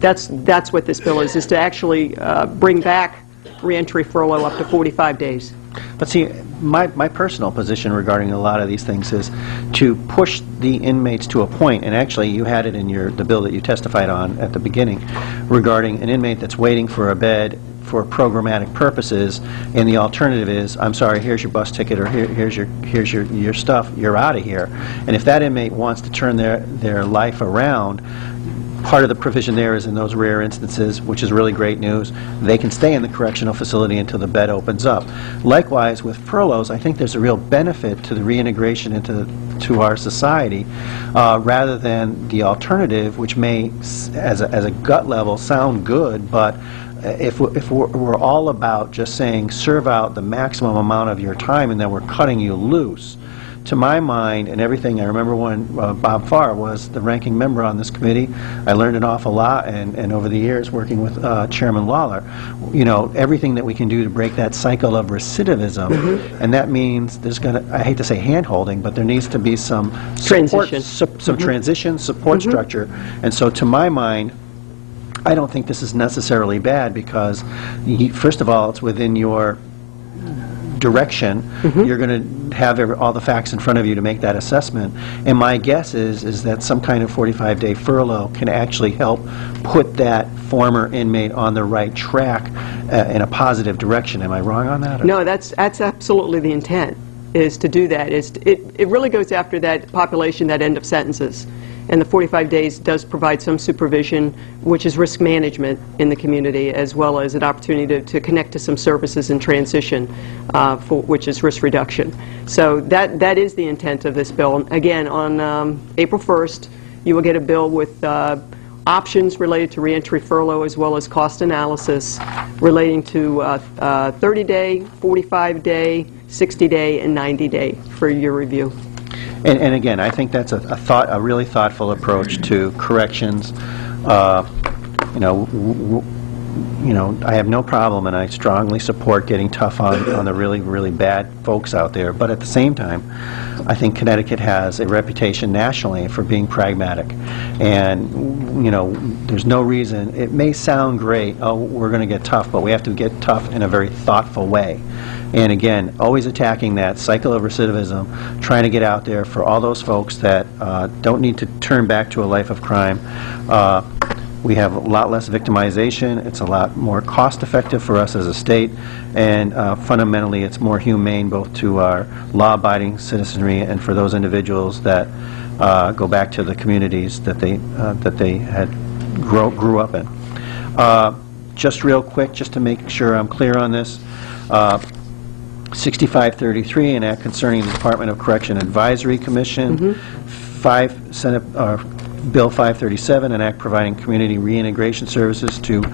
that's what this bill is to actually bring back reentry furlough up to 45 days. But see, my personal position regarding a lot of these things is to push the inmates to a point, and actually you had it in the bill that you testified on at the beginning, regarding an inmate that's waiting for a bed for programmatic purposes, and the alternative is, I'm sorry, here's your bus ticket, or here's your stuff, you're out of here. And if that inmate wants to turn their life around, part of the provision there is in those rare instances, which is really great news, they can stay in the correctional facility until the bed opens up. Likewise, with furloughs, I think there's a real benefit to the reintegration into our society, rather than the alternative, which may, as a gut level, sound good, but if we're all about just saying serve out the maximum amount of your time and then we're cutting you loose, to my mind, and everything, I remember when Bob Farr was the ranking member on this committee, I learned an awful lot, and over the years working with Chairman Lawler, you know, everything that we can do to break that cycle of recidivism, and that means there's going to, I hate to say hand-holding, but there needs to be some support, some transition, support structure, and so to my mind, I don't think this is necessarily bad because, first of all, it's within your direction. You're going to have all the facts in front of you to make that assessment. And my guess is that some kind of 45-day furlough can actually help put that former inmate on the right track in a positive direction. Am I wrong on that? No, that's absolutely the intent, is to do that. It really goes after that population that end of sentences. And the 45 days does provide some supervision, which is risk management in the community, as well as an opportunity to connect to some services in transition, which is risk reduction. So that is the intent of this bill. Again, on April 1st, you will get a bill with options related to reentry furlough, as well as cost analysis relating to 30-day, 45-day, 60-day, and 90-day for your review. And again, I think that's a really thoughtful approach to corrections. You know, I have no problem, and I strongly support getting tough on the really, really bad folks out there. But at the same time, I think Connecticut has a reputation nationally for being pragmatic. And, you know, there's no reason, it may sound great, oh, we're going to get tough, but we have to get tough in a very thoughtful way. And again, always attacking that cycle of recidivism, trying to get out there for all those folks that don't need to turn back to a life of crime. We have a lot less victimization. It's a lot more cost-effective for us as a state, and fundamentally, it's more humane both to our law-abiding citizenry and for those individuals that go back to the communities that they had grew up in. Just real quick, just to make sure I'm clear on this. 6533, an act concerning the Department of Correction Advisory Commission. Bill 537, an act providing community reintegration services to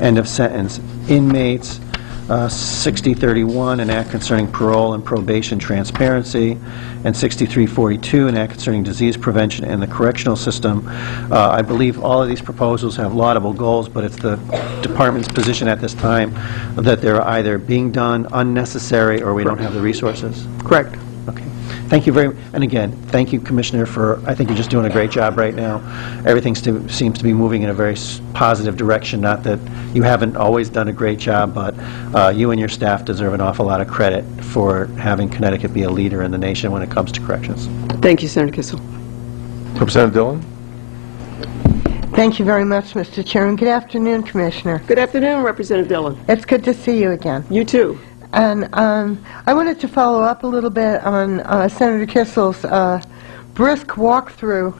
end-of-sentence inmates. 6031, an act concerning parole and probation transparency. And 6342, an act concerning disease prevention in the correctional system. I believe all of these proposals have laudable goals, but it's the department's position at this time that they're either being done unnecessary or we don't have the resources. Correct. Okay. Thank you very much. And again, thank you, Commissioner, for, I think you're just doing a great job right now. Everything seems to be moving in a very positive direction. Not that you haven't always done a great job, but you and your staff deserve an awful lot of credit for having Connecticut be a leader in the nation when it comes to corrections. Thank you, Senator Kissel. Representative Dillon? Thank you very much, Mr. Chairman. Good afternoon, Commissioner. Good afternoon, Representative Dillon. It's good to see you again. You too. And I wanted to follow up a little bit on Senator Kissel's brisk walkthrough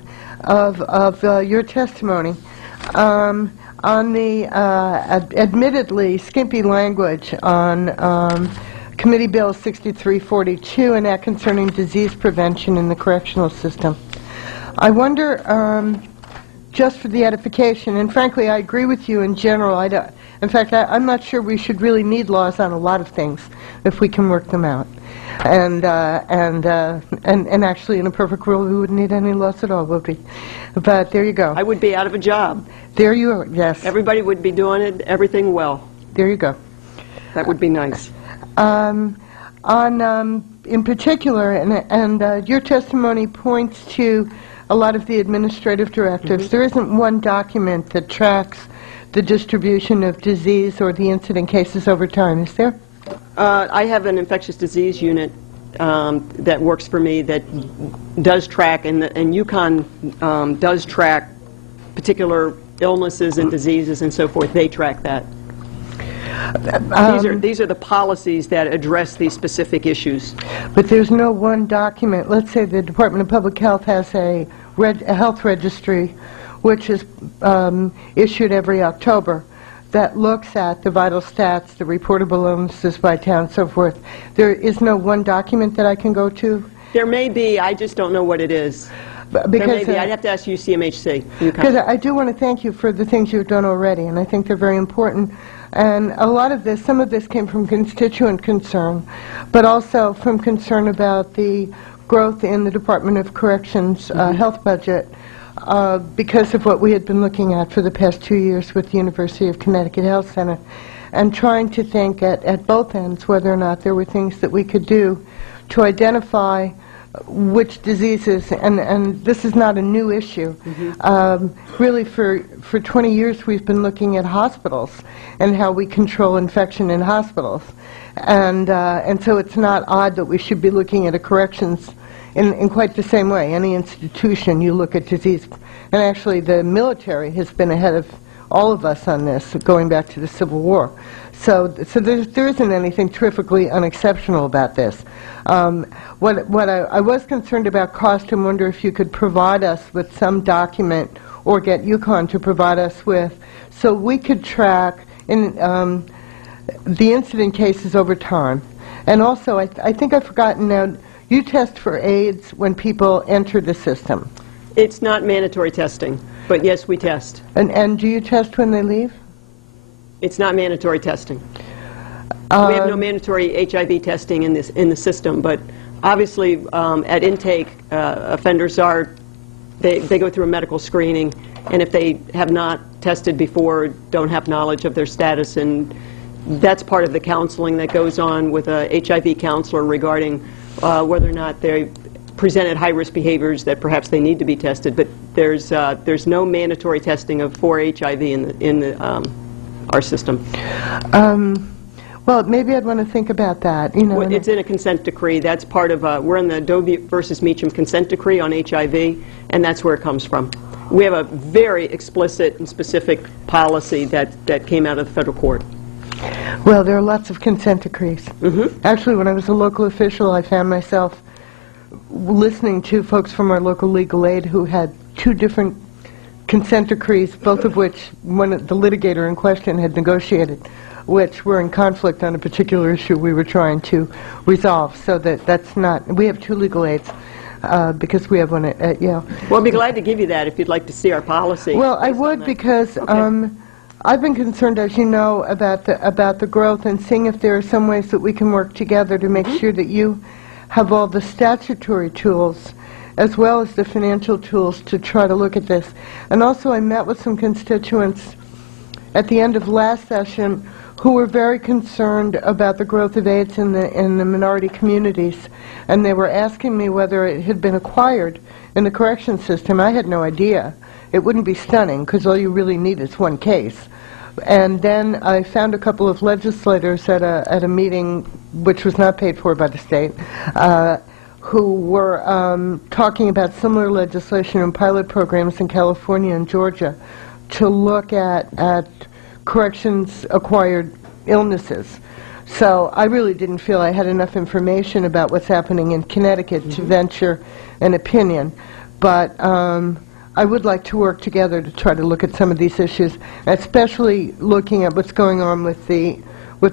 of your testimony on the admittedly skimpy language on Committee Bill 6342, an act concerning disease prevention in the correctional system. I wonder, just for the edification, and frankly, I agree with you in general. In fact, I'm not sure we should really need laws on a lot of things if we can work them out. And actually, in a perfect world, we wouldn't need any laws at all, would we? But there you go. I would be out of a job. There you are, yes. Everybody would be doing everything well. There you go. That would be nice. In particular, and your testimony points to a lot of the administrative directives. There isn't one document that tracks the distribution of disease or the incident cases over time, is there? I have an infectious disease unit that works for me that does track, and Yukon does track particular illnesses and diseases and so forth. They track that. These are the policies that address these specific issues. But there's no one document. Let's say the Department of Public Health has a health registry, which is issued every October, that looks at the vital stats, the reportable illnesses by town, so forth. There is no one document that I can go to? There may be. I just don't know what it is. Because, there may be. I'd have to ask UCMHC. Because I do want to thank you for the things you've done already, and I think they're very important. And a lot of this, some of this came from constituent concern, but also from concern about the growth in the Department of Corrections health budget because of what we had been looking at for the past 2 years with the University of Connecticut Health Center, and trying to think at both ends whether or not there were things that we could do to identify which diseases, and this is not a new issue. Really, for 20 years we've been looking at hospitals and how we control infection in hospitals. And so it's not odd that we should be looking at a corrections in quite the same way. Any institution, you look at disease. And actually, the military has been ahead of all of us on this, going back to the Civil War. So there isn't anything terrifically unexceptional about this. What I was concerned about cost, and wonder if you could provide us with some document or get Yukon to provide us with, so we could track in the incident cases over time. And also, I think I've forgotten now, you test for AIDS when people enter the system. It's not mandatory testing, but yes, we test. And do you test when they leave? It's not mandatory testing. We have no mandatory HIV testing in the system, but obviously at intake, offenders they go through a medical screening, and if they have not tested before, don't have knowledge of their status, and that's part of the counseling that goes on with a HIV counselor regarding whether or not they presented high-risk behaviors that perhaps they need to be tested. But there's no mandatory testing for HIV in our system. Well, maybe I'd want to think about that. You know, well, it's in a consent decree. That's part of we're in the Doe versus Meacham consent decree on HIV, and that's where it comes from. We have a very explicit and specific policy that came out of the federal court. Well, there are lots of consent decrees. Actually, when I was a local official, I found myself listening to folks from our local legal aid who had 2 different consent decrees, both of which the litigator in question had negotiated, which were in conflict on a particular issue we were trying to resolve. So that's not, we have 2 legal aids because we have one at Yale. Well, I'd be glad to give you that if you'd like to see our policy. Well, I would, because I've been concerned, as you know, about the growth, and seeing if there are some ways that we can work together to make sure that you have all the statutory tools as well as the financial tools to try to look at this. And also, I met with some constituents at the end of last session who were very concerned about the growth of AIDS in the minority communities, and they were asking me whether it had been acquired in the correction system. I had no idea. It wouldn't be stunning, because all you really need is one case. And then I found a couple of legislators at a meeting, which was not paid for by the state, who were talking about similar legislation and pilot programs in California and Georgia to look at corrections-acquired illnesses. So I really didn't feel I had enough information about what's happening in Connecticut to venture an opinion. But I would like to work together to try to look at some of these issues, especially looking at what's going on with the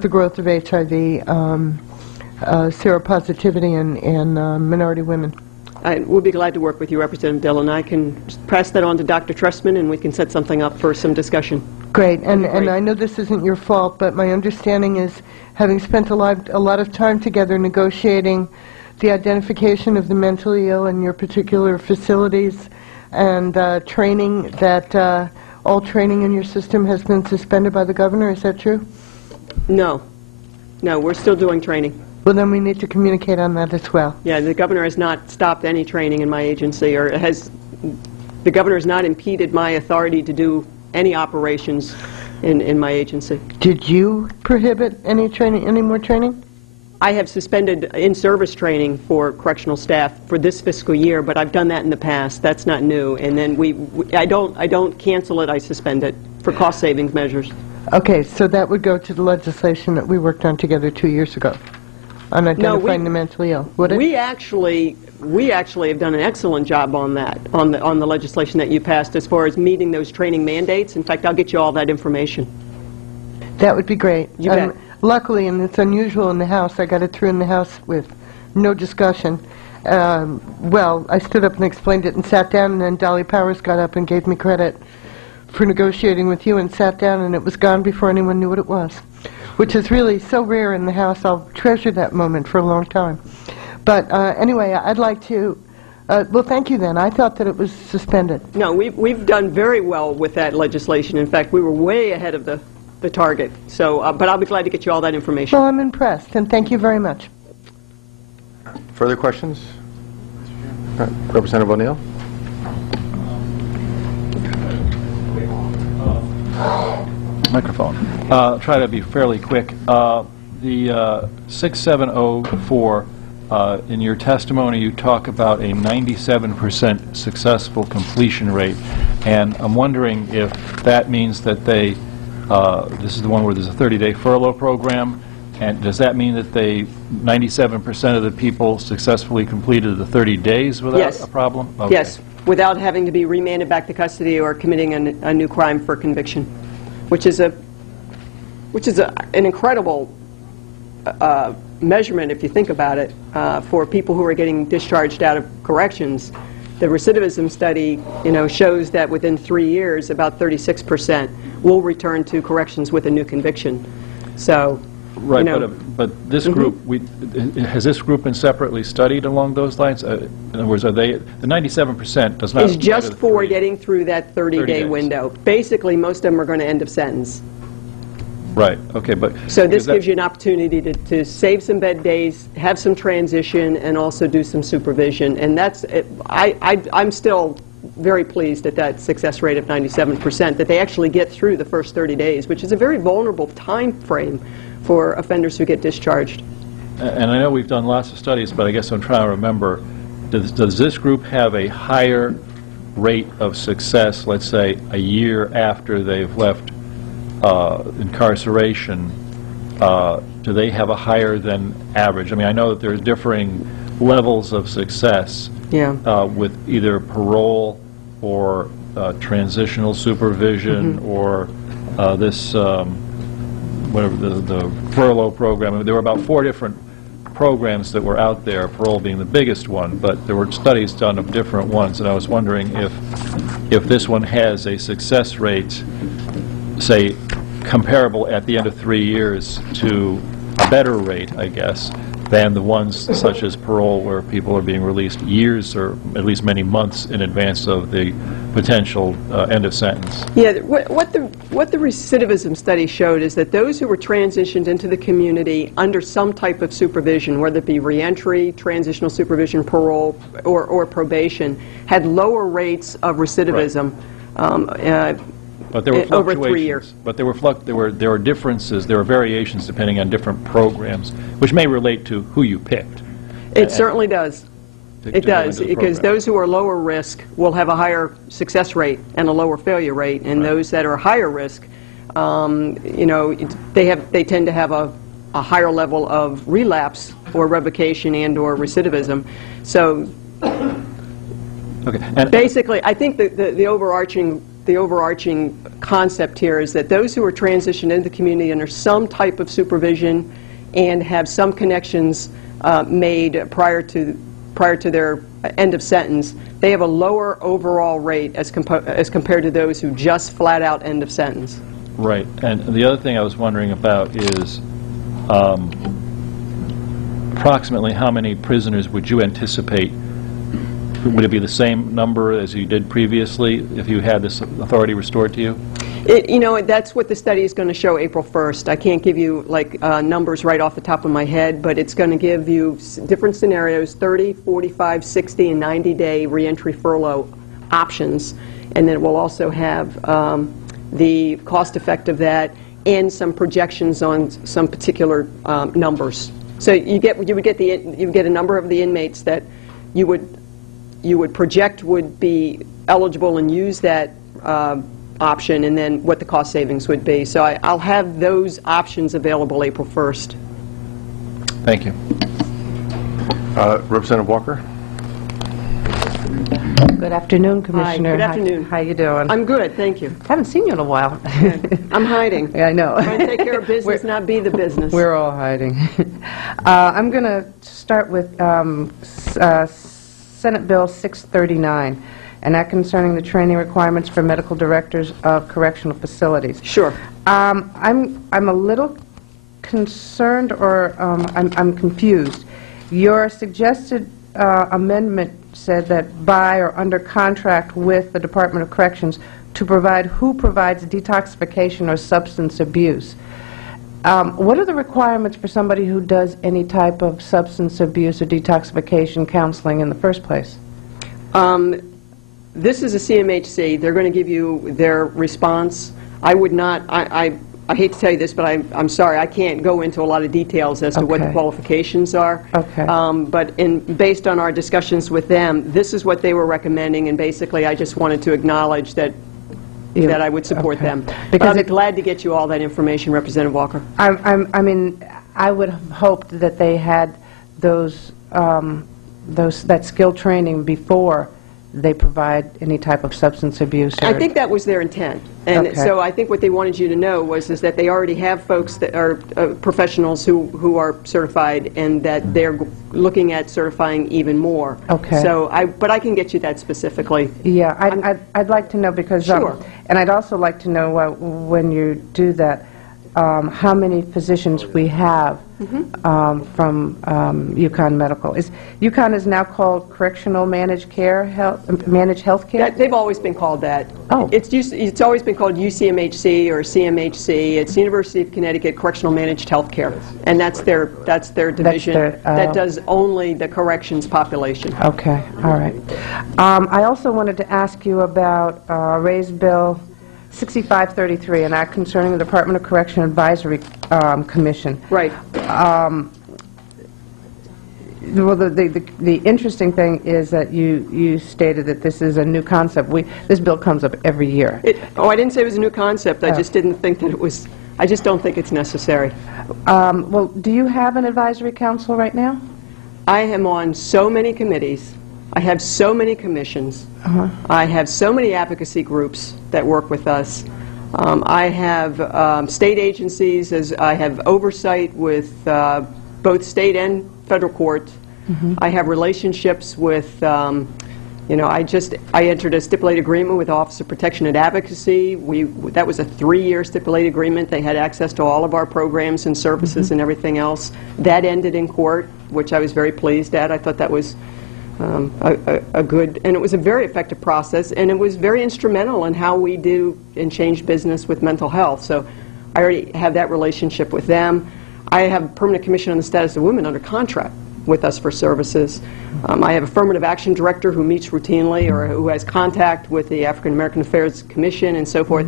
growth of HIV, seropositivity in minority women. We'll be glad to work with you, Representative Dillon. I can pass that on to Dr. Trustman, and we can set something up for some discussion. Great, and I know this isn't your fault, but my understanding is, having spent a lot of time together negotiating the identification of the mentally ill in your particular facilities, and training, that all training in your system has been suspended by the governor. Is that true? No, we're still doing training. Well, then we need to communicate on that as well. Yeah, the governor has not stopped any training in my agency, the governor has not impeded my authority to do any operations in my agency. Did you prohibit any training, any more training? I have suspended in-service training for correctional staff for this fiscal year, but I've done that in the past. That's not new. And then I don't cancel it, I suspend it for cost-saving measures. Okay, so that would go to the legislation that we worked on together 2 years ago on identifying the mentally ill, would it? We actually have done an excellent job on that, on the legislation that you passed as far as meeting those training mandates. In fact, I'll get you all that information. That would be great. You bet. Luckily, and it's unusual in the House, I got it through in the House with no discussion. Well, I stood up and explained it and sat down, and then Dolly Powers got up and gave me credit for negotiating with you and sat down, and it was gone before anyone knew what it was, which is really so rare in the House. I'll treasure that moment for a long time. But anyway, I'd like to, well, thank you then. I thought that it was suspended. No, we've done very well with that legislation. In fact, we were way ahead of the target. So, but I'll be glad to get you all that information. Well, I'm impressed, and thank you very much. Further questions? Representative O'Neill? Microphone. Try to be fairly quick. The 6704, in your testimony, you talk about a 97% successful completion rate, and I'm wondering if that means that they, this is the one where there's a 30-day furlough program, and does that mean that they 97% of the people successfully completed the 30 days without a problem? Okay. Yes, without having to be remanded back to custody or committing a new crime for conviction, which is an incredible measurement if you think about it for people who are getting discharged out of corrections. The recidivism study, shows that within 3 years, about 36% will return to corrections with a new conviction. So, right, but this group, has this group been separately studied along those lines? In other words, are they, the 97% does not... Is just for getting through that 30-day window. Basically, most of them are going to end of sentence. Right, okay, but... So this gives you an opportunity to save some bed days, have some transition, and also do some supervision. And that's, I'm still very pleased at that success rate of 97%, that they actually get through the first 30 days, which is a very vulnerable time frame for offenders who get discharged. And I know we've done lots of studies, but I guess I'm trying to remember, does this group have a higher rate of success, let's say, a year after they've left incarceration? Do they have a higher than average? I mean, I know that there's differing levels of success with either parole or transitional supervision or this whatever the furlough program. I mean, there were about 4 different programs that were out there, parole being the biggest one, but there were studies done of different ones, and I was wondering if this one has a success rate, say, comparable at the end of 3 years to a better rate, I guess, than the ones such as parole where people are being released years or at least many months in advance of the potential end of sentence. Yeah, what the recidivism study showed is that those who were transitioned into the community under some type of supervision, whether it be reentry, transitional supervision, parole, or probation, had lower rates of recidivism. Right. But there were fluctuations. Over 3 years. But there were differences, there were variations depending on different programs, which may relate to who you picked. It certainly does. It does, because those who are lower risk will have a higher success rate and a lower failure rate, and those that are higher risk, they tend to have a higher level of relapse or revocation and or recidivism. So, basically, I think the overarching concept here is that those who are transitioned into the community under some type of supervision and have some connections made prior to their end of sentence, they have a lower overall rate as compared to those who just flat out end of sentence. Right. And the other thing I was wondering about is approximately how many prisoners would you anticipate? Would it be the same number as you did previously if you had this authority restored to you? That's what the study is going to show April 1st. I can't give you numbers right off the top of my head, but it's going to give you different scenarios, 30, 45, 60, and 90-day reentry furlough options. And then it will also have the cost effect of that, and some projections on some particular numbers. So you would get a number of the inmates that you would project would be eligible and use that option, and then what the cost savings would be. So I'll have those options available April 1st. Thank you. Representative Walker? Good afternoon, Commissioner. Hi, good afternoon. How you doing? I'm good, thank you. Haven't seen you in a while. I'm hiding. Yeah, I know. Trying to take care of business, not be the business. We're all hiding. I'm going to start with Senate Bill 639, and that concerning the training requirements for medical directors of correctional facilities. Sure. I'm a little concerned, or I'm confused. Your suggested amendment said that by or under contract with the Department of Corrections to provide who provides detoxification or substance abuse. What are the requirements for somebody who does any type of substance abuse or detoxification counseling in the first place? This is a CMHC. They're going to give you their response. I would not, I hate to tell you this, but I'm sorry, I can't go into a lot of details as to what the qualifications are. Okay. But based on our discussions with them, this is what they were recommending, and basically I just wanted to acknowledge that I would support them. Because I'd be glad to get you all that information, Representative Walker. I mean, I would have hoped that they had that skill training before they provide any type of substance abuse. I think that was their intent. And so I think what they wanted you to know is that they already have folks that are professionals who are certified, and that they're looking at certifying even more. Okay. So but I can get you that specifically. Yeah, I'd like to know, because Sure. And I'd also like to know when you do that, how many physicians we have from UConn Medical. UConn is now called Correctional Managed Health Care? They've always been called that. Oh. It's always been called UCMHC or CMHC. It's University of Connecticut Correctional Managed Health Care, and that's their division that does only the corrections population. Okay, all right. I also wanted to ask you about raised bill 6533, and that concerning the Department of Correction Advisory Commission. Right. Well, the interesting thing is that you stated that this is a new concept. This bill comes up every year. I didn't say it was a new concept. I just didn't think that it was. I just don't think it's necessary. Well, do you have an advisory council right now? I am on so many committees. I have so many commissions. I have so many advocacy groups that work with us. I have state agencies, as I have oversight with both state and federal courts. I have relationships with, I entered a stipulated agreement with Office of Protection and Advocacy. That was a 3-year stipulated agreement. They had access to all of our programs and services and everything else. That ended in court, which I was very pleased at. I thought that was a good, and it was a very effective process, and it was very instrumental in how we do and change business with mental health. So I already have that relationship with them. I have a permanent commission on the status of women under contract with us for services. I have affirmative action director who meets routinely, or who has contact with the African American Affairs Commission and so forth.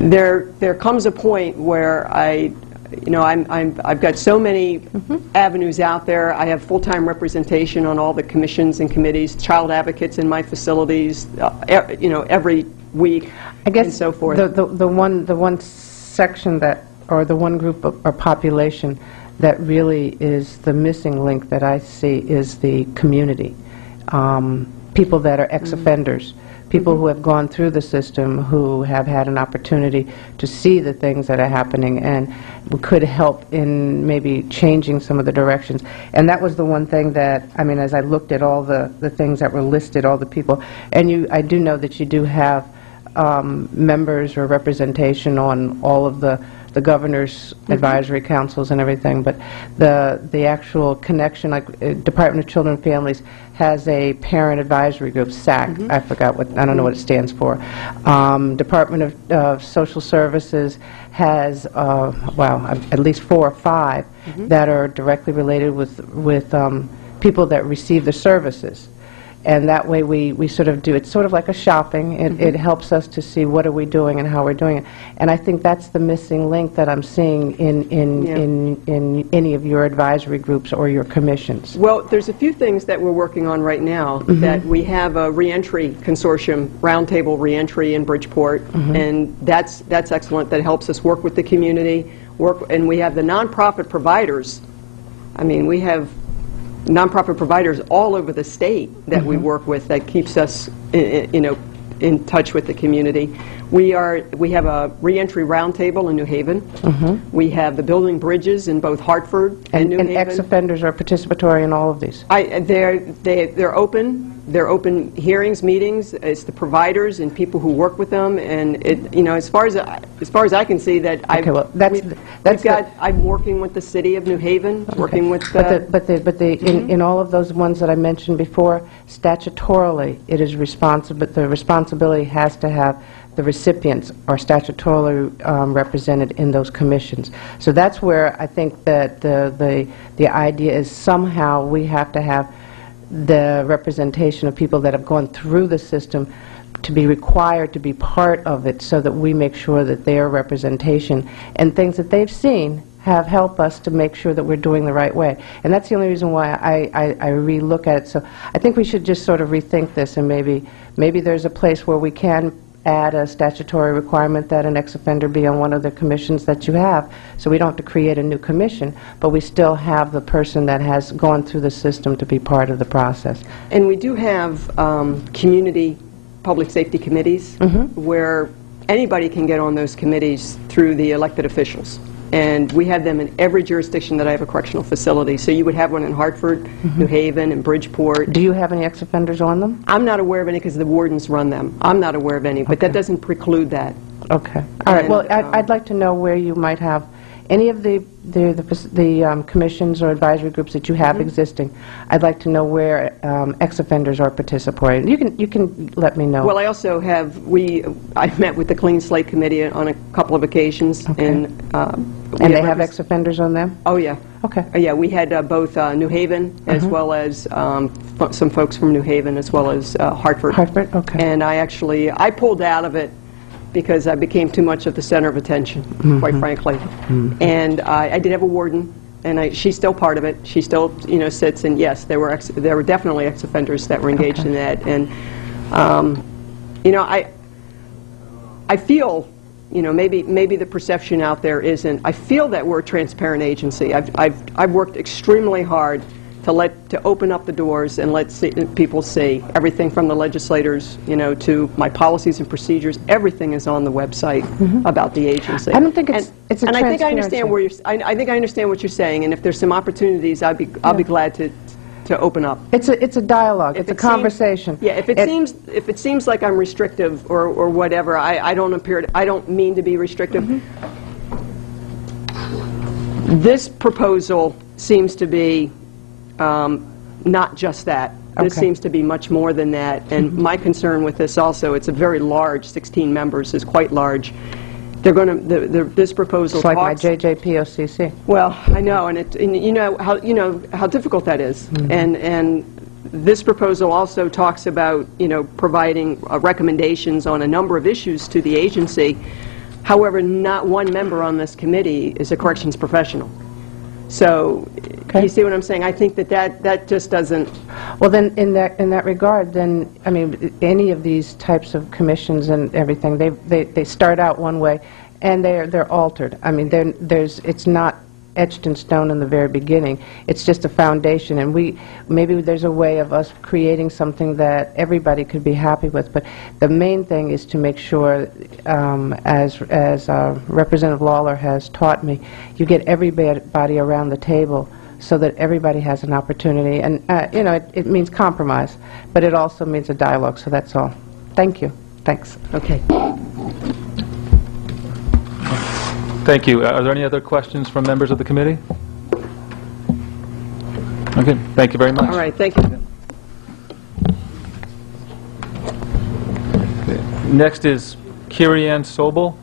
There comes a point where I've got so many avenues out there. I have full-time representation on all the commissions and committees, child advocates in my facilities, every week, I guess, and so forth. The one section that, or the one group or population that really is the missing link that I see is the community. People that are ex-offenders. People who have gone through the system, who have had an opportunity to see the things that are happening and could help in maybe changing some of the directions. And that was the one thing that, I mean, as I looked at all the things that were listed, all the people, and I do know that you do have members or representation on all of the governor's advisory councils and everything, but the actual connection, like Department of Children and Families has a parent advisory group, SAC. I forgot I don't know what it stands for. Department of Social Services has, at least 4 or 5 that are directly related with people that receive the services. And that way we sort of do, it's sort of like a shopping. It helps us to see what are we doing and how we're doing it. And I think that's the missing link that I'm seeing in any of your advisory groups or your commissions. Well, there's a few things that we're working on right now. That we have a reentry consortium, roundtable reentry in Bridgeport, and that's excellent. That helps us work with the community, and we have the nonprofit providers. I mean, we have nonprofit providers all over the state that we work with that keeps us, in touch with the community. We have a reentry roundtable in New Haven. We have the building bridges in both Hartford and New Haven. And ex-offenders are participatory in all of these? They're open. They're open hearings, meetings. It's the providers and people who work with them. And as far as I can see, that I'm working with the city of New Haven, working with. In all of those ones that I mentioned before, statutorily, it is responsible. The responsibility has to have the recipients are statutorily represented in those commissions. So that's where I think that the idea is somehow we have to have the representation of people that have gone through the system to be required to be part of it, so that we make sure that their representation and things that they've seen have helped us to make sure that we're doing the right way. And that's the only reason why I re-look at it. So I think we should just sort of rethink this, and maybe there's a place where we can add a statutory requirement that an ex-offender be on one of the commissions that you have, so we don't have to create a new commission, but we still have the person that has gone through the system to be part of the process. And we do have community public safety committees where anybody can get on those committees through the elected officials. And we have them in every jurisdiction that I have a correctional facility. So you would have one in Hartford, New Haven, and Bridgeport. Do you have any ex-offenders on them? I'm not aware of any because the wardens run them. I'm not aware of any, but that doesn't preclude that. Okay. All right. Well, I'd like to know where you might have any of the commissions or advisory groups that you have existing. I'd like to know where ex-offenders are participating. You can let me know. Well, I also have I've met with the Clean Slate Committee on a couple of occasions, and they have ex-offenders on them. Oh yeah. Okay. Yeah, we had both New Haven as well as some folks from New Haven as well as Hartford. Hartford. Okay. And I pulled out of it because I became too much of the center of attention, quite frankly. And I did have a warden, and she's still part of it. She still, sits, and yes, there were definitely ex-offenders that were engaged in that. And, I feel, maybe the perception out there isn't. I feel that we're a transparent agency. I've worked extremely hard to open up the doors and let people see everything from the legislators, to my policies and procedures. Everything is on the website about the agency. I don't think it's a and I think I understand I think I understand what you're saying. And if there's some opportunities, I'll be glad to open up. It's a dialogue. It's a conversation. If it seems like I'm restrictive or whatever, I don't mean to be restrictive. This proposal seems to be not just that. This seems to be much more than that. And my concern with this also, it's a very large, 16 members is quite large. They're going to this proposal. It's like my Jcph. Well, I know, and you know how difficult that is. And this proposal also talks about providing recommendations on a number of issues to the agency. However, not one member on this committee is a corrections professional. So, you see what I'm saying? I think that just doesn't. Well, then, in that regard, then I mean, any of these types of commissions and everything, they start out one way, and they're altered. I mean, it's not etched in stone in the very beginning. It's just a foundation, and maybe there's a way of us creating something that everybody could be happy with. But the main thing is to make sure, as Representative Lawler has taught me, you get everybody around the table so that everybody has an opportunity. And it means compromise, but it also means a dialogue. So that's all. Thank you. Thanks. Okay. Thank you. Are there any other questions from members of the committee? Okay. Thank you very much. All right. Thank you. Next is Kirianne Sobel.